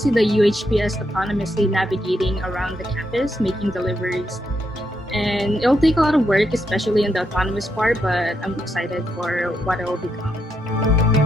see the UHPS autonomously navigating around the campus, making deliveries. And it'll take a lot of work, especially in the autonomous part, but I'm excited for what it will become.